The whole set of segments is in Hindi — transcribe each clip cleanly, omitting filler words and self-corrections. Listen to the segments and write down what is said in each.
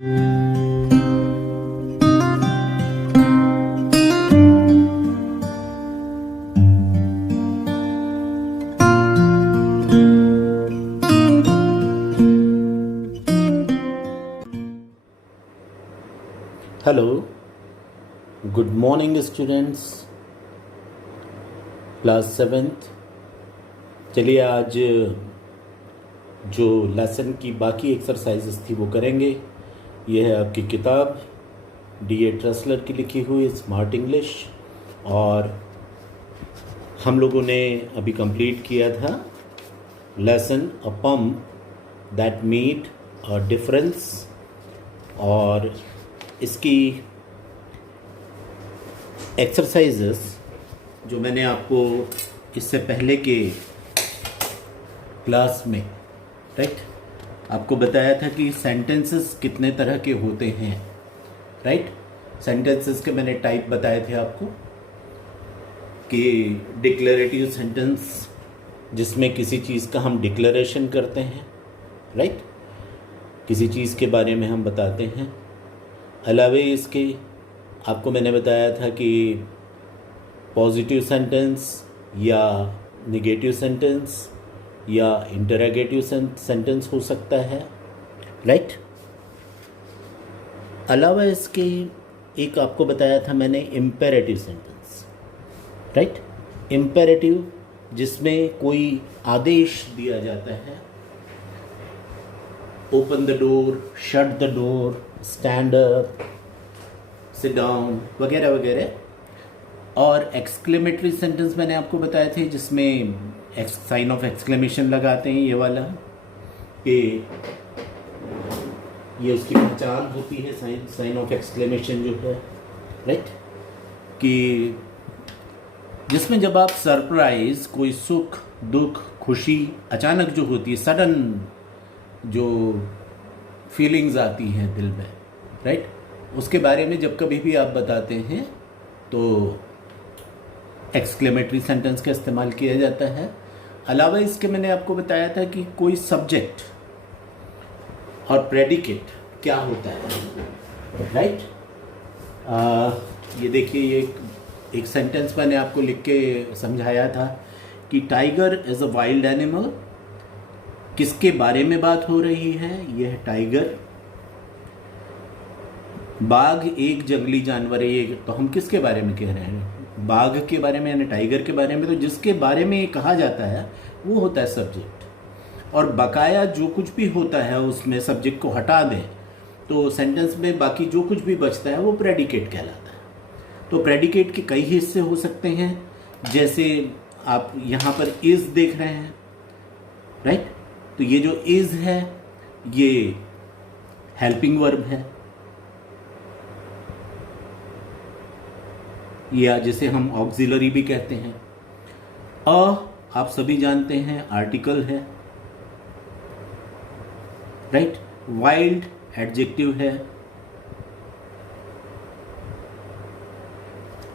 Hello, good morning students, class 7th। चलिए आज जो लेसन की बाकी एक्सरसाइजेस थी वो करेंगे। ये है आपकी किताब D.A. ट्रेसलर की लिखी हुई स्मार्ट इंग्लिश, और हम लोगों ने अभी कंप्लीट किया था lesson a pump that made a difference. और इसकी एक्सरसाइजेस जो मैंने आपको इससे पहले के क्लास में आपको बताया था कि सेंटेंसेस कितने तरह के होते हैं। सेंटेंसेस के मैंने टाइप बताए थे आपको कि डिक्लेरेटिव सेंटेंस जिसमें किसी चीज़ का हम डिक्लेरेशन करते हैं, किसी चीज़ के बारे में हम बताते हैं। अलावे इसके आपको मैंने बताया था कि पॉजिटिव सेंटेंस या नेगेटिव सेंटेंस या इंटरोगेटिव सेंटेंस हो सकता है। अलावा इसके एक आपको बताया था मैंने इम्पेरेटिव सेंटेंस। इम्पेरेटिव जिसमें कोई आदेश दिया जाता है, open the door, shut the door, stand up, sit down वगैरह वगैरह। और एक्सक्लेमेटरी सेंटेंस मैंने आपको बताए थे जिसमें साइन ऑफ एक्सक्लेमेशन लगाते हैं, ये वाला कि ये उसकी पहचान होती है, साइन ऑफ एक्सक्लेमेशन जो है, कि जिसमें जब आप सरप्राइज, कोई सुख, दुख, खुशी अचानक जो होती है, सडन जो फीलिंग्स आती हैं दिल में, उसके बारे में जब कभी भी आप बताते हैं तो एक्सक्लेमेटरी सेंटेंस का इस्तेमाल किया जाता है। अलावा इसके मैंने आपको बताया था कि कोई सब्जेक्ट और प्रेडिकेट क्या होता है। ये देखिए, ये एक सेंटेंस मैंने आपको लिख के समझाया था कि tiger is a wild animal. किसके बारे में बात हो रही है? यह है टाइगर। बाघ एक जंगली जानवर है, ये तो हम किसके बारे में कह रहे हैं? बाघ के बारे में, यानी टाइगर के बारे में। तो जिसके बारे में ये कहा जाता है वो होता है सब्जेक्ट, और बकाया जो कुछ भी होता है उसमें सब्जेक्ट को हटा दें तो सेंटेंस में बाकी जो कुछ भी बचता है वो प्रेडिकेट कहलाता है। तो प्रेडिकेट के कई हिस्से हो सकते हैं, जैसे आप यहाँ पर इज देख रहे हैं, तो ये जो इज है ये हेल्पिंग वर्ब है, या जिसे हम ऑक्सिलरी भी कहते हैं। आप सभी जानते हैं आर्टिकल है, वाइल्ड एडजेक्टिव है,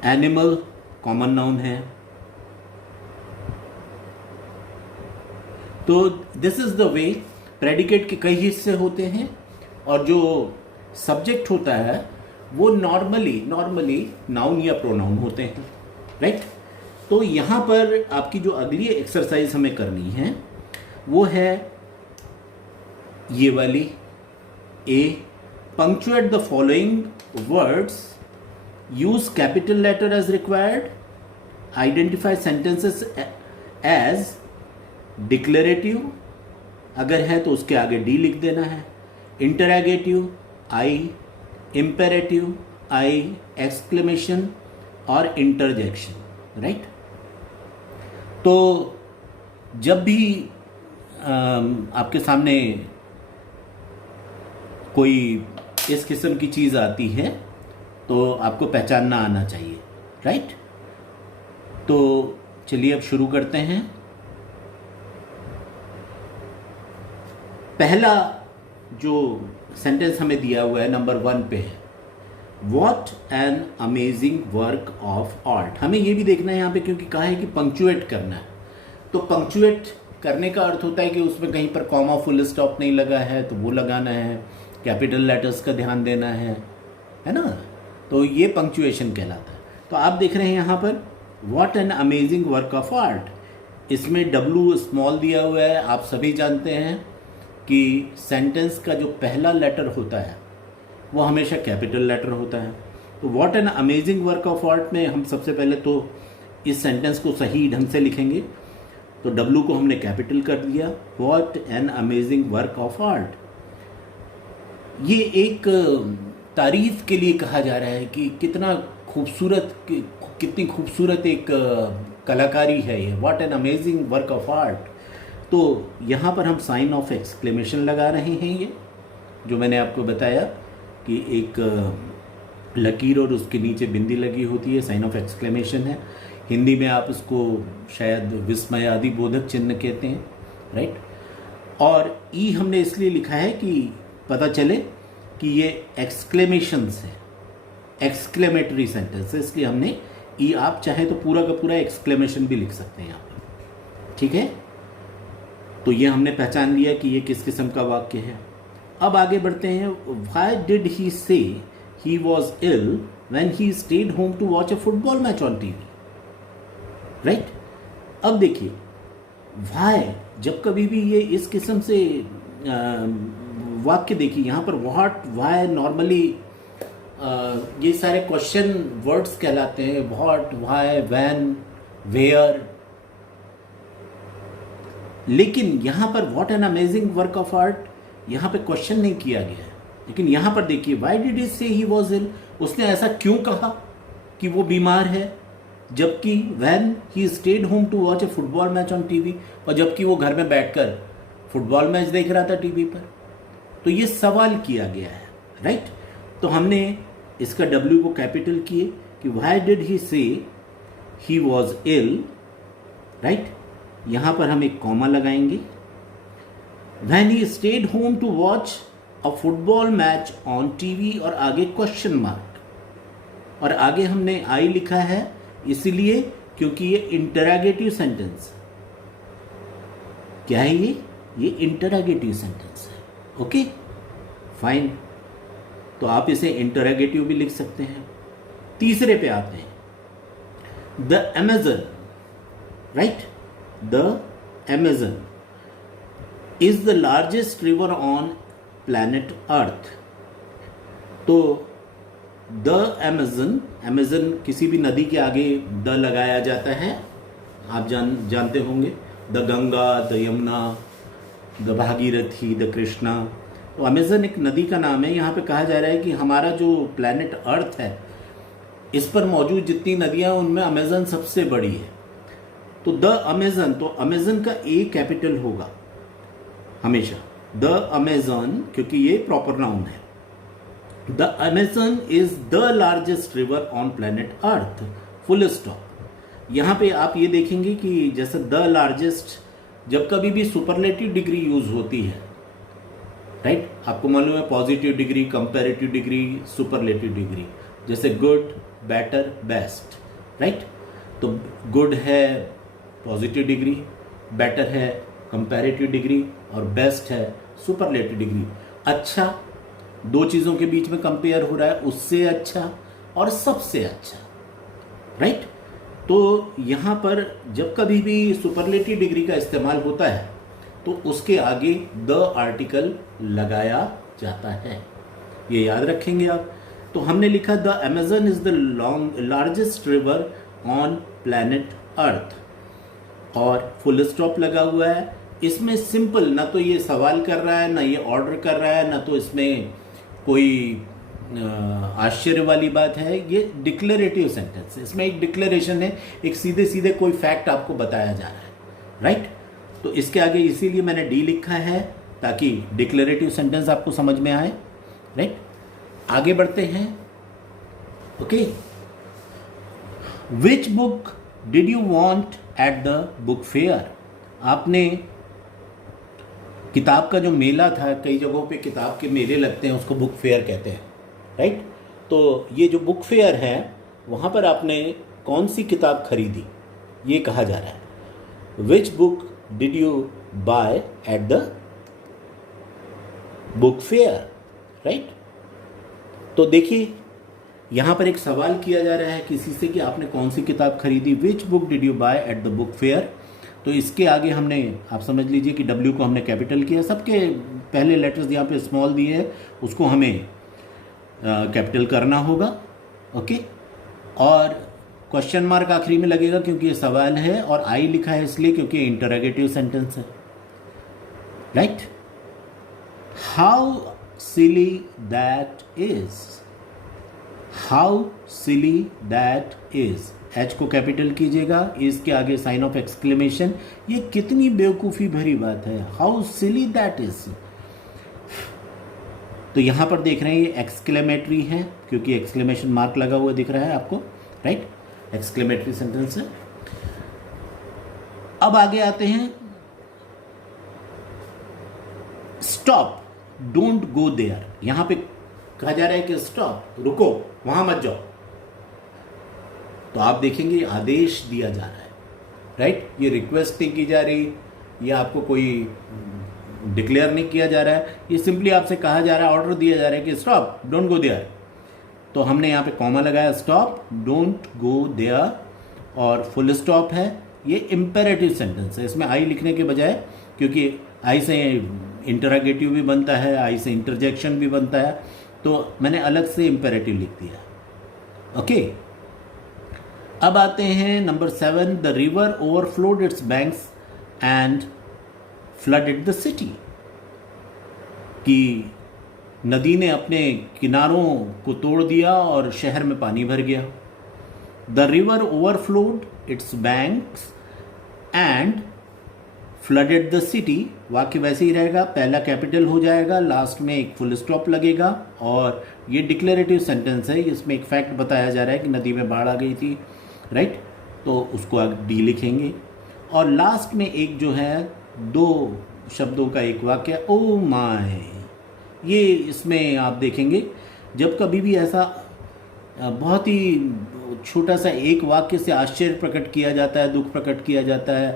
एनिमल कॉमन नाउन है। तो this is the way predicate के कई हिस्से होते हैं, और जो सब्जेक्ट होता है वो नॉर्मली नाउन या प्रोनाउन होते हैं। तो यहाँ पर आपकी जो अगली एक्सरसाइज हमें करनी है वो है ये वाली A, punctuate the following words, use capital letter as required, identify sentences as declarative, अगर है तो उसके आगे डी लिख देना है, interrogative I, imperative I, exclamation और इंटरजेक्शन। तो जब भी आपके सामने कोई इस किस्म की चीज़ आती है तो आपको पहचानना आना चाहिए। तो चलिए अब शुरू करते हैं। पहला जो सेंटेंस हमें दिया हुआ है नंबर 1 पे है, what an amazing work of art. हमें ये भी देखना है यहाँ पे, क्योंकि कहा है कि पंक्चुएट करना है। तो पंक्चुएट करने का अर्थ होता है कि उसमें कहीं पर कॉमा फुल स्टॉप नहीं लगा है तो वो लगाना है, कैपिटल लेटर्स का ध्यान देना है ना। तो ये पंक्चुएशन कहलाता है। तो आप देख रहे हैं यहाँ पर what an amazing work of art. इसमें डब्ल्यू स्मॉल दिया हुआ है। आप सभी जानते हैं कि सेंटेंस का जो पहला लेटर होता है वो हमेशा कैपिटल लेटर होता है। तो what an amazing work of art में हम सबसे पहले तो इस सेंटेंस को सही ढंग से लिखेंगे। तो डब्ल्यू को हमने कैपिटल कर दिया, what an amazing work of art. ये एक तारीफ के लिए कहा जा रहा है कि कितना खूबसूरत, कितनी खूबसूरत एक कलाकारी है ये, what an amazing work of art. तो यहाँ पर हम साइन ऑफ एक्सक्लेमेशन लगा रहे हैं। ये जो मैंने आपको बताया कि एक लकीर और उसके नीचे बिंदी लगी होती है, साइन ऑफ एक्सक्लेमेशन है। हिंदी में आप इसको शायद विस्मयादि बोधक चिन्ह कहते हैं, राइट। और ई हमने इसलिए लिखा है कि पता चले कि ये एक्सक्लेमेशंस है, एक्सक्लेमेटरी सेंटेंस है, इसलिए हमने ई। आप चाहे तो पूरा का पूरा एक्सक्लेमेशन भी लिख सकते हैं यहाँ पर, ठीक है। तो ये हमने पहचान लिया कि ये किस किस्म का वाक्य है। अब आगे बढ़ते हैं। Why did he say he was ill when he stayed home to watch a football match on TV, right. अब देखिए व्हाई, जब कभी भी ये इस किस्म से वाक्य देखिए, यहाँ पर व्हाट, व्हाई नॉर्मली ये सारे क्वेश्चन वर्ड्स कहलाते हैं। What, why, when, where. लेकिन यहाँ पर what an amazing work of art, यहाँ पे क्वेश्चन नहीं किया गया है। लेकिन यहाँ पर देखिए why did he say he was इल, उसने ऐसा क्यों कहा कि वो बीमार है, जबकि when he stayed home to watch a football match on TV, और जबकि वो घर में बैठकर फुटबॉल मैच देख रहा था टीवी पर। तो ये सवाल किया गया है, राइट। तो हमने इसका डब्ल्यू को कैपिटल किए कि why did he say he was ill, right. यहाँ पर हम एक कॉमा लगाएंगे। When he stayed home to watch a football match on TV, और आगे क्वेश्चन मार्क, और आगे हमने आई लिखा है इसलिए क्योंकि ये इंटरोगेटिव सेंटेंस, क्या है ये इंटरोगेटिव सेंटेंस है। ओके फाइन, तो आप इसे इंटरोगेटिव भी लिख सकते हैं। तीसरे पे आते हैं। The Amazon, right, the Amazon is the largest river on planet earth. तो द अमेजन, अमेजन किसी भी नदी के आगे द लगाया जाता है, आप जानते होंगे। The Ganga, the Yamuna, the Bhagirathi, the Krishna. तो अमेजन एक नदी का नाम है। यहाँ पे कहा जा रहा है कि हमारा जो प्लैनेट अर्थ है, इस पर मौजूद जितनी नदियाँ उनमें अमेजन सबसे बड़ी है। तो द अमेजन, तो अमेजन का ए कैपिटल होगा हमेशा, द अमेजन, क्योंकि ये प्रॉपर नाउन है। The Amazon is the largest river on planet earth, full stop. यहाँ पे आप ये देखेंगे कि जैसे द लार्जेस्ट, जब कभी भी सुपरलेटिव डिग्री यूज होती है, राइट, आपको मालूम है positive degree, comparative degree, superlative degree. जैसे गुड, बेटर, बेस्ट, राइट। तो गुड है पॉजिटिव डिग्री, बेटर है कंपैरेटिव डिग्री, और बेस्ट है सुपरलेटिव डिग्री। अच्छा, दो चीज़ों के बीच में कंपेयर हो रहा है, उससे अच्छा और सबसे अच्छा, राइट। तो यहाँ पर जब कभी भी सुपरलेटिव डिग्री का इस्तेमाल होता है तो उसके आगे द आर्टिकल लगाया जाता है, ये याद रखेंगे आप। तो हमने लिखा the Amazon is the largest river on planet earth, और फुल स्टॉप लगा हुआ है। इसमें सिंपल, ना तो ये सवाल कर रहा है, ना ये ऑर्डर कर रहा है, ना तो इसमें कोई आश्चर्य वाली बात है। ये डिक्लेरेटिव सेंटेंस है, इसमें एक डिक्लेरेशन है, एक सीधे सीधे कोई फैक्ट आपको बताया जा रहा है, राइट। तो इसके आगे इसीलिए मैंने डी लिखा है ताकि डिक्लेरेटिव सेंटेंस आपको समझ में आए, राइट। आगे बढ़ते हैं। Okay, which book did you want at the book fair. आपने किताब का जो मेला था, कई जगहों पे किताब के मेले लगते हैं, उसको बुक फेयर कहते हैं, राइट। तो ये जो बुक फेयर है, वहाँ पर आपने कौन सी किताब खरीदी, ये कहा जा रहा है। Which book did you by at the book fair, right. तो देखिए यहाँ पर एक सवाल किया जा रहा है किसी से कि आपने कौन सी किताब खरीदी, which book did you by at the book fair. तो इसके आगे हमने, आप समझ लीजिए कि W को हमने कैपिटल किया, सबके पहले लेटर्स यहाँ पे स्मॉल दिए हैं, उसको हमें कैपिटल करना होगा। ओके, और क्वेश्चन मार्क आखिरी में लगेगा क्योंकि ये सवाल है, और आई लिखा है इसलिए क्योंकि इंटरोगेटिव सेंटेंस है, right. How silly that is, how silly that is, H को कैपिटल कीजिएगा, इसके आगे साइन ऑफ एक्सक्लेमेशन। ये कितनी बेवकूफ़ी भरी बात है, हाउ सिली दैट इज। तो यहां पर देख रहे हैं ये एक्सक्लेमेटरी है क्योंकि एक्सक्लेमेशन मार्क लगा हुआ दिख रहा है आपको, राइट, एक्सक्लेमेटरी सेंटेंस है। अब आगे आते हैं, स्टॉप, डोंट गो देयर। यहां पे कहा जा रहा है कि स्टॉप, रुको, वहां मत जाओ। तो आप देखेंगे आदेश दिया जा रहा है, राइट। ये रिक्वेस्ट नहीं की जा रही, या आपको कोई डिक्लेयर नहीं किया जा रहा है, ये सिंपली आपसे कहा जा रहा है, ऑर्डर दिया जा रहा है कि स्टॉप, डोंट गो देयर। तो हमने यहाँ पे कॉमा लगाया, स्टॉप, डोंट गो देयर, और फुल स्टॉप है। ये इंपेरेटिव सेंटेंस है, इसमें आई लिखने के बजाय, क्योंकि आई से इंटरोगेटिव भी बनता है, आई से इंटरजेक्शन भी बनता है, तो मैंने अलग से इंपेरेटिव लिख दिया। ओके, अब आते हैं नंबर 7, the river overflowed its banks and flooded the city. कि नदी ने अपने किनारों को तोड़ दिया और शहर में पानी भर गया। The river overflowed its banks and flooded the city, वाक्य वैसे ही रहेगा, पहला कैपिटल हो जाएगा, लास्ट में एक फुल स्टॉप लगेगा, और ये डिक्लेरेटिव सेंटेंस है, इसमें एक फैक्ट बताया जा रहा है कि नदी में बाढ़ आ गई थी, राइट। तो उसको आप डी लिखेंगे, और लास्ट में एक जो है 2 शब्दों का एक वाक्य, ओ माय। ये इसमें आप देखेंगे जब कभी भी ऐसा बहुत ही छोटा सा एक वाक्य से आश्चर्य प्रकट किया जाता है, दुख प्रकट किया जाता है,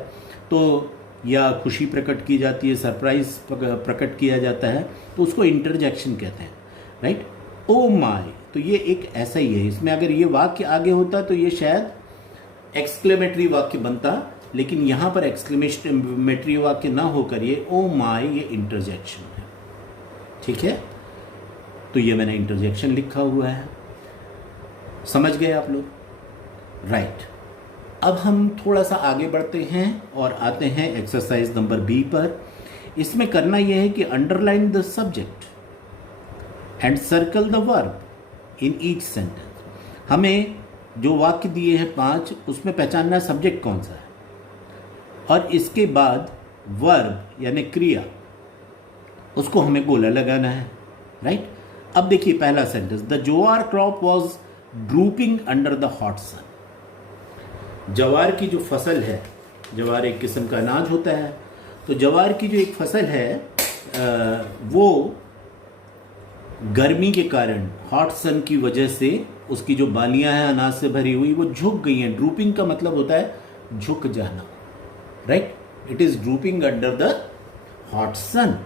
तो या खुशी प्रकट की जाती है, सरप्राइज प्रकट किया जाता है, तो उसको इंटरजेक्शन कहते हैं, राइट। ओ माय, तो ये एक ऐसा ही है। इसमें अगर ये वाक्य आगे होता तो ये शायद एक्सक्लेमेटरी वाक्य बनता, लेकिन यहाँ पर एक्सक्लेमेटरी वाक्य ना होकर ये ओ माय, ये इंटरजेक्शन है, ठीक है। तो ये मैंने इंटरजेक्शन लिखा हुआ है, समझ गए आप लोग, राइट। अब हम थोड़ा सा आगे बढ़ते हैं और आते हैं एक्सरसाइज नंबर बी पर। इसमें करना यह है कि underline the subject and circle the verb in each sentence. हमें जो वाक्य दिए हैं 5, उसमें पहचानना है सब्जेक्ट कौन सा है, और इसके बाद वर्ब यानी क्रिया, उसको हमें गोला लगाना है, राइट। अब देखिए पहला sentence, the jowar crop was drooping under the hot sun. ज्वार की जो फसल है, ज्वार एक किस्म का अनाज होता है, तो ज्वार की जो एक फसल है वो गर्मी के कारण, हॉट सन की वजह से उसकी जो बालियां हैं अनाज से भरी हुई, वो झुक गई हैं। ड्रूपिंग का मतलब होता है झुक जाना, right. It is drooping under the hot sun.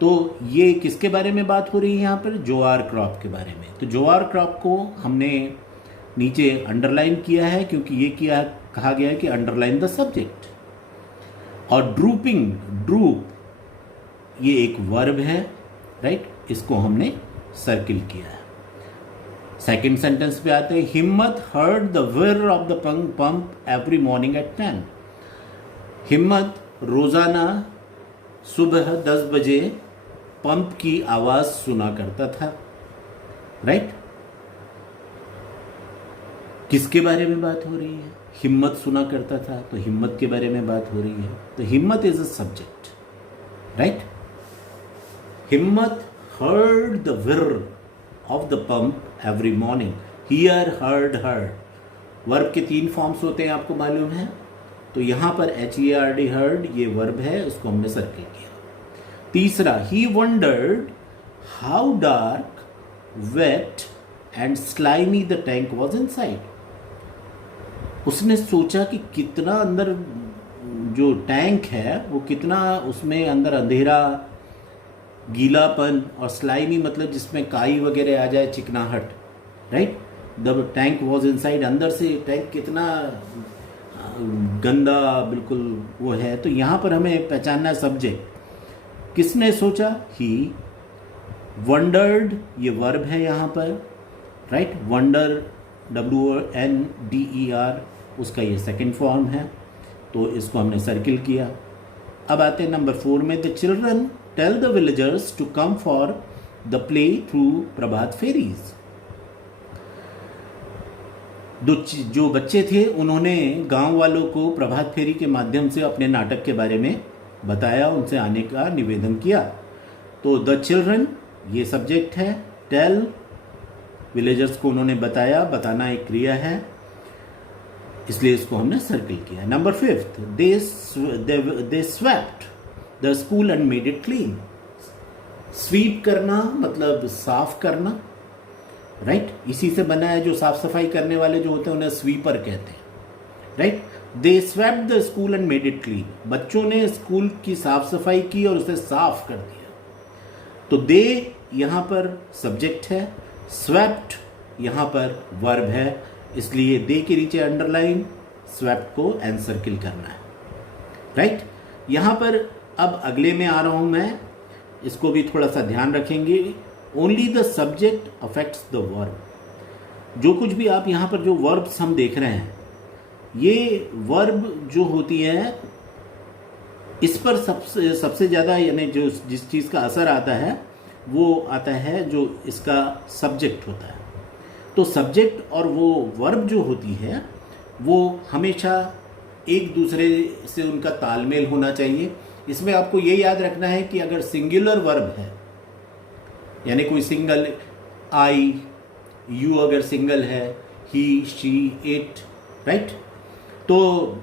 तो ये किसके बारे में बात हो रही है यहाँ पर, ज्वार क्रॉप के बारे में। तो ज्वार क्रॉप को हमने नीचे अंडरलाइन किया है क्योंकि ये कहा गया है कि अंडरलाइन द सब्जेक्ट। और ड्रूपिंग, ड्रूप, ये एक वर्ब है, राइट, इसको हमने सर्किल किया है। सेकंड सेंटेंस पे आते हैं, Himmat heard the whirr of the pump every morning at 10। Himmat रोजाना सुबह 10 बजे पंप की आवाज सुना करता था, राइट। किसके बारे में बात हो रही है, हिम्मत सुना करता था, तो हिम्मत के बारे में बात हो रही है। तो हिम्मत इज अ सब्जेक्ट, राइट। हिम्मत heard the whir of the pump every morning. Hear, heard, heard. Verb के 3 फॉर्म्स होते हैं, आपको मालूम है। तो यहां पर HERD heard ये वर्ब है, उसको हमने सर्किल किया। तीसरा, he wondered how dark, wet and slimy the tank was inside. उसने सोचा कि कितना अंदर जो टैंक है वो कितना उसमें अंदर अंधेरा, गीलापन, और स्लाइमी मतलब जिसमें काई वगैरह आ जाए, चिकनाहट, right. The tank was inside, अंदर से टैंक कितना गंदा बिल्कुल वो है। तो यहाँ पर हमें पहचानना है सब्जेक्ट। किसने सोचा? ही। वंडर्ड, ये वर्ब है यहाँ पर, राइट। वंडर, WNDER, उसका ये सेकंड फॉर्म है, तो इसको हमने सर्किल किया। अब आते हैं नंबर 4 में। The children tell the villagers to come for the play through Prabhat pheris. जो बच्चे थे उन्होंने गांव वालों को प्रभात फेरी के माध्यम से अपने नाटक के बारे में बताया, उनसे आने का निवेदन किया। तो द चिल्ड्रन ये सब्जेक्ट है, टेल विलेजर्स को उन्होंने बताया, बताना एक क्रिया है, इसलिए इसको हमने सर्किल किया। Number 5, they swept the school and made it clean. Sweep करना मतलब साफ करना, राइट। इसी से बना है, जो साफ सफाई करने वाले जो होते हैं उन्हें स्वीपर कहते हैं, right. They swept the school and made it clean. बच्चों ने स्कूल की साफ सफाई की और उसे साफ कर दिया। तो दे यहाँ पर सब्जेक्ट है, स्वेप्ट यहाँ पर वर्ब है, इसलिए दे के नीचे अंडरलाइन, स्वेप्ट को एनसर्किल करना है, राइट। यहाँ पर अब अगले में आ रहा हूँ मैं, इसको भी थोड़ा सा ध्यान रखेंगे। Only the subject affects the verb. जो कुछ भी आप यहाँ पर जो वर्ब्स हम देख रहे हैं, ये वर्ब जो होती है इस पर सबसे ज़्यादा, यानी जो जिस चीज़ का असर आता है वो आता है जो इसका सब्जेक्ट होता है। तो सब्जेक्ट और वो वर्ब जो होती है वो हमेशा एक दूसरे से उनका तालमेल होना चाहिए। इसमें आपको ये याद रखना है कि अगर सिंगुलर वर्ब है, यानी कोई सिंगल, आई, यू अगर सिंगल है, ही, शी, इट, राइट, तो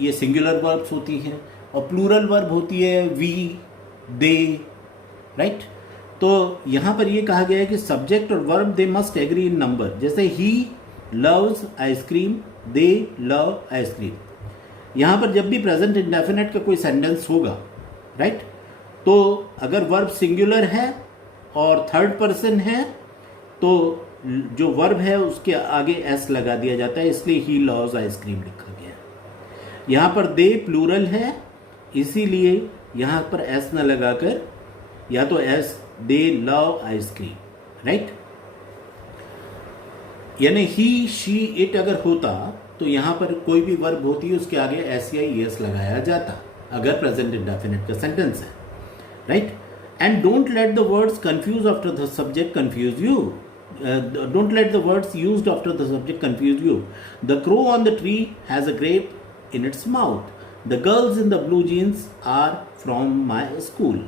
ये सिंगुलर वर्ब्स होती हैं। और प्लूरल वर्ब होती है वी, दे, राइट। तो यहाँ पर ये कहा गया है कि सब्जेक्ट और verb they must agree in number. जैसे he loves ice cream, they love ice cream. यहाँ पर जब भी प्रेजेंट इंडेफिनिट का कोई सेंटेंस होगा, राइट, तो अगर वर्ब सिंगुलर है और थर्ड पर्सन है तो जो वर्ब है उसके आगे एस लगा दिया जाता है, इसलिए ही लव्स आइसक्रीम लिखा गया। यहाँ पर दे प्लूरल है, इसीलिए यहाँ पर एस न लगाकर या तो एस, दे लव आइसक्रीम, राइट। यानी ही, शी, इट अगर होता तो यहाँ पर कोई भी वर्ब होती है उसके आगे एस या एस लगाया जाता, अगर प्रेजेंट इंडेफिनिट का सेंटेंस है, right. And don't let the words confuse after the subject confuse you. Don't let the words used after the subject confuse you. The crow on the tree has a grape in its mouth. The girls in the blue jeans are from my school.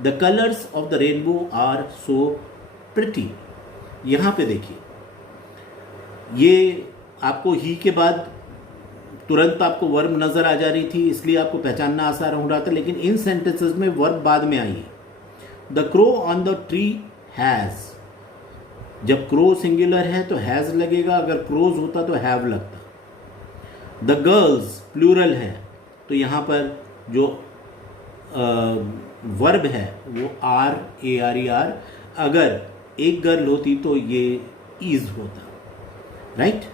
The colors of the rainbow are so pretty. यहाँ पे देखिए, ये आपको ही के बाद तुरंत आपको वर्ब नजर आ जा रही थी, इसलिए आपको पहचानना आसान हो रहा था, लेकिन इन सेंटेंसेस में वर्ब बाद में आई है। The crow on the tree has, जब क्रो सिंगुलर है तो हैज लगेगा, अगर क्रोज होता तो हैव लगता। द गर्ल्स प्लूरल है तो यहाँ पर जो वर्ब है वो आर, ARER, अगर एक गर्ल होती तो ये इज होता, राइट।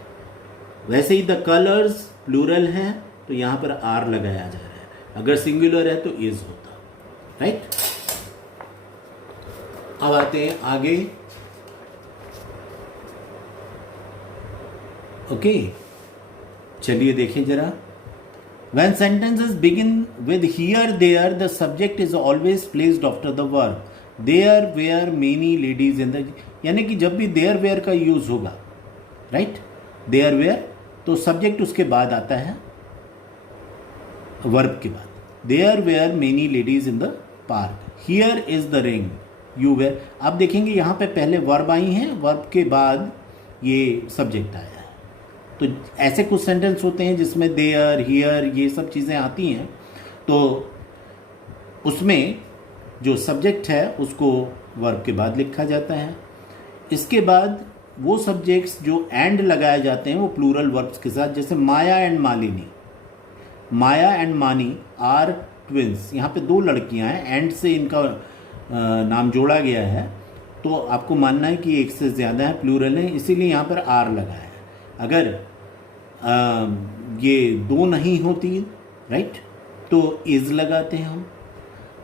वैसे ही द कलर्स प्लूरल है तो यहाँ पर आर लगाया जा रहा है, अगर सिंगुलर है तो इज होता, राइट। अब आते हैं आगे, ओके, चलिए देखें जरा। When sentences begin with here, there, the subject is always placed after the verb. There were many ladies in the, यानी कि जब भी there were का यूज होगा, राइट, there were, तो सब्जेक्ट उसके बाद आता है वर्ब के बाद। There were many ladies in the park. Here is the ring. You were, आप देखेंगे यहाँ पे पहले वर्ब आई हैं, वर्ब के बाद ये सब्जेक्ट आया है। तो ऐसे कुछ सेंटेंस होते हैं जिसमें देयर, हियर, ये सब चीज़ें आती हैं, तो उसमें जो सब्जेक्ट है उसको वर्ब के बाद लिखा जाता है। इसके बाद वो सब्जेक्ट्स जो एंड लगाए जाते हैं वो प्लूरल वर्ब्स के साथ, जैसे माया एंड मालिनी। माया एंड मानी आर ट्विंस, यहाँ पे दो लड़कियाँ हैं, एंड से इनका नाम जोड़ा गया है तो आपको मानना है कि एक से ज़्यादा है, प्लूरल है, इसीलिए यहाँ पर आर लगा है। अगर ये दो नहीं होती, राइट, तो इज लगाते हैं हम।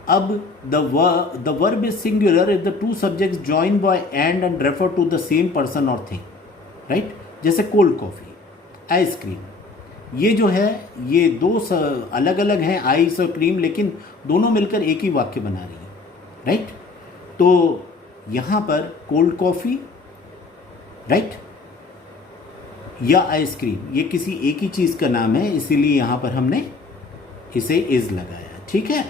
अब the verb is singular if the two subjects join by and refer to the same person और थिंग, राइट। जैसे कोल्ड कॉफी, आइसक्रीम, ये जो है ये दो अलग अलग हैं, आइस और क्रीम, लेकिन दोनों मिलकर एक ही वाक्य बना रही हैं, राइट। तो यहाँ पर कोल्ड कॉफ़ी, राइट, या आइसक्रीम, ये किसी एक ही चीज़ का नाम है, इसीलिए यहाँ पर हमने इसे इज लगाया, ठीक है।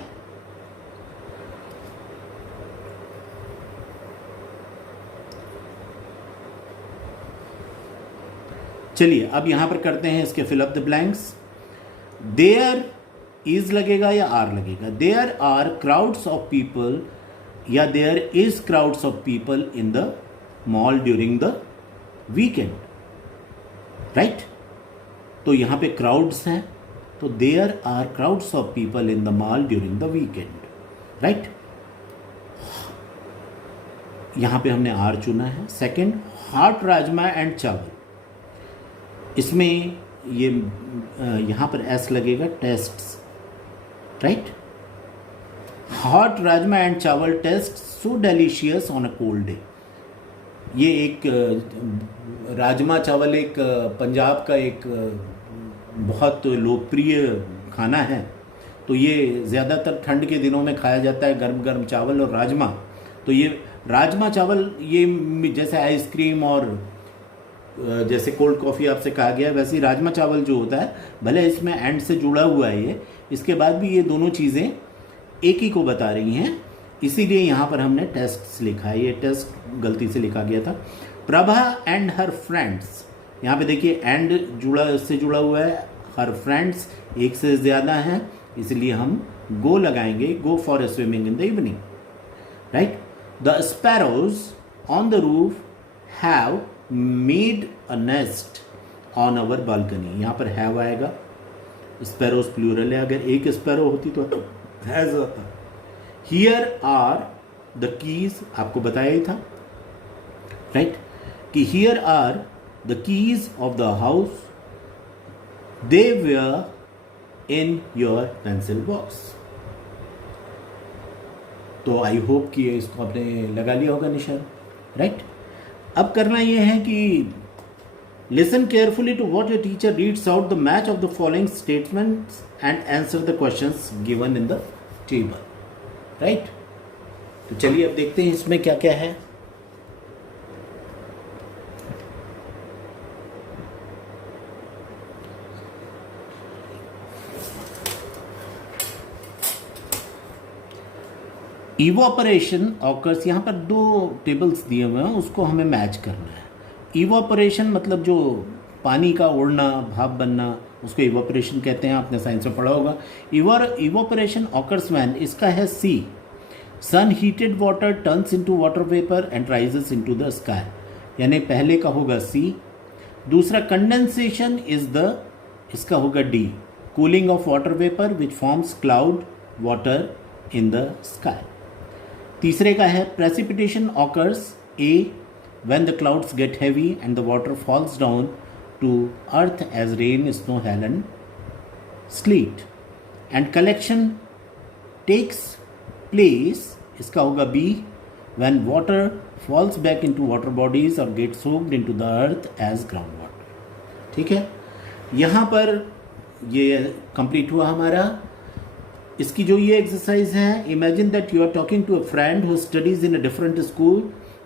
चलिए अब यहां पर करते हैं इसके fill up the blanks. There is लगेगा या आर लगेगा? There are crowds of people or there is crowds of people in the mall during the weekend, right. तो यहां पे क्राउड्स हैं, तो there are crowds of people in the mall during the weekend, right. यहां पे हमने आर चुना है। सेकंड, हॉट राजमा एंड चावल, इसमें ये यहाँ पर एस लगेगा, tastes, right. Hot rajma and chawal taste so delicious on a cold day. ये एक राजमा चावल एक पंजाब का एक बहुत लोकप्रिय खाना है, तो ये ज़्यादातर ठंड के दिनों में खाया जाता है, गर्म गर्म चावल और राजमा। तो ये राजमा चावल, ये जैसे आइसक्रीम और जैसे कोल्ड कॉफ़ी आपसे कहा गया, वैसे ही राजमा चावल जो होता है, भले इसमें एंड से जुड़ा हुआ है ये, इसके बाद भी ये दोनों चीज़ें एक ही को बता रही हैं, इसीलिए यहाँ पर हमने टेस्ट्स लिखा है। ये टेस्ट गलती से लिखा गया था। प्रभा एंड हर फ्रेंड्स, यहाँ पे देखिए एंड इससे जुड़ा हुआ है, हर फ्रेंड्स एक से ज़्यादा हैं, इसलिए हम गो लगाएंगे, go for swimming in the evening, right. The sparrows on the roof have made a nest on our balcony, यहाँ पर हैव आएगा, स्पैरोज प्लूरल है, अगर एक स्पैरो होती तो हैज होता। हियर आर द कीज, आपको बताया ही था, राइट, कि here are the keys of the house, they were in your pencil box. तो आई होप कि इसको आपने लगा लिया होगा निशान, राइट। अब करना यह है कि listen carefully to what your teacher reads out the match of the following statements and answer the questions given in the table, right. तो चलिए अब देखते हैं इसमें क्या क्या है। इवोपरेशन ऑकर्स, यहाँ पर दो टेबल्स दिए हुए हैं, उसको हमें मैच करना है। इवोपरेशन मतलब जो पानी का उड़ना, भाप बनना, उसको इवोपरेशन कहते हैं, आपने साइंस में पढ़ा होगा। इवोपरेशन ऑकर्स व्हेन, इसका है C, sun heated water turns into water vapour and rises into the sky, यानी पहले का होगा सी। दूसरा कंडेंसेशन इज द, इसका होगा D, cooling of water vapour which forms cloud water in the sky. तीसरे का है precipitation occurs A when the clouds get heavy and the water falls down to earth as rain, snow, hail and sleet. And collection takes place, इसका होगा B, when water falls back into water bodies और get soaked into the earth as ground water. ठीक है, यहाँ पर ये कंप्लीट हुआ हमारा। इसकी जो ये एक्सरसाइज है, imagine that you are talking to a friend who studies in a different school,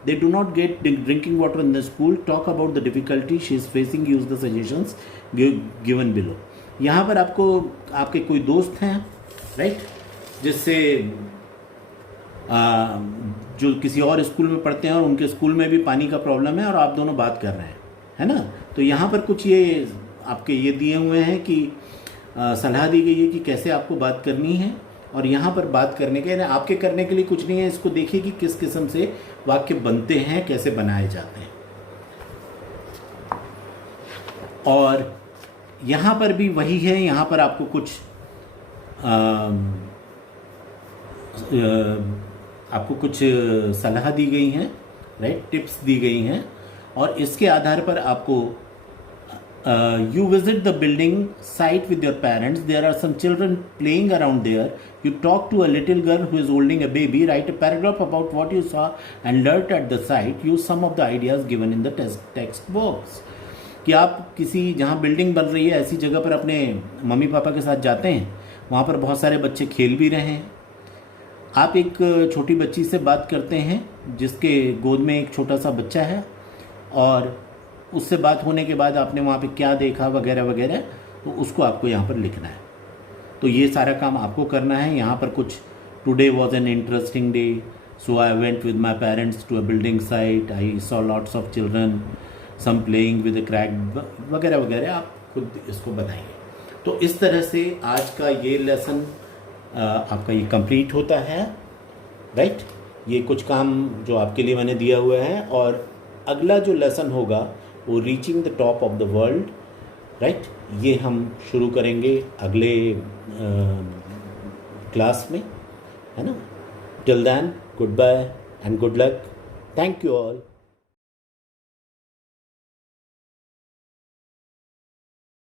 they do not get drinking water in the school, talk about the difficulty she is facing, use the suggestions given below. यहाँ पर आपको आपके कोई दोस्त हैं, राइट, जिससे जो किसी और स्कूल में पढ़ते हैं और उनके स्कूल में भी पानी का प्रॉब्लम है और आप दोनों बात कर रहे हैं, है ना। तो यहाँ पर कुछ ये आपके ये दिए हुए हैं कि सलाह दी गई है कि कैसे आपको बात करनी है, और यहाँ पर बात करने के, आपके करने के लिए कुछ नहीं है, इसको देखिए कि किस किस्म से वाक्य बनते हैं, कैसे बनाए जाते हैं। और यहाँ पर भी वही है, यहाँ पर आपको कुछ आपको कुछ सलाह दी गई हैं, राइट, टिप्स दी गई हैं, और इसके आधार पर आपको you visit the building site with your parents. There are some children playing around there. You talk to a little girl who is holding a baby. Write a paragraph about what you saw and learnt at the site. Use some of the ideas given in the text box. कि आप किसी जहाँ बिल्डिंग बन रही है ऐसी जगह पर अपने मम्मी पापा के साथ जाते हैं, वहाँ पर बहुत सारे बच्चे खेल भी रहे हैं। आप एक छोटी बच्ची से बात करते हैं जिसके गोद में एक छोटा सा बच्चा है, और उससे बात होने के बाद आपने वहाँ पे क्या देखा वगैरह वगैरह, तो उसको आपको यहाँ पर लिखना है। तो ये सारा काम आपको करना है। यहाँ पर कुछ today was an interesting day, so I went with my parents to a building site, I saw lots of children, some playing with a crack वगैरह वगैरह, आप खुद इसको बनाइए। तो इस तरह से आज का ये लेसन आपका ये कंप्लीट होता है, राइट। ये कुछ काम जो आपके लिए मैंने दिया हुआ है, और अगला जो लेसन होगा वो reaching the top of the world, right, ये हम शुरू करेंगे अगले क्लास में, है ना। Till then, goodbye and good luck. Thank you all.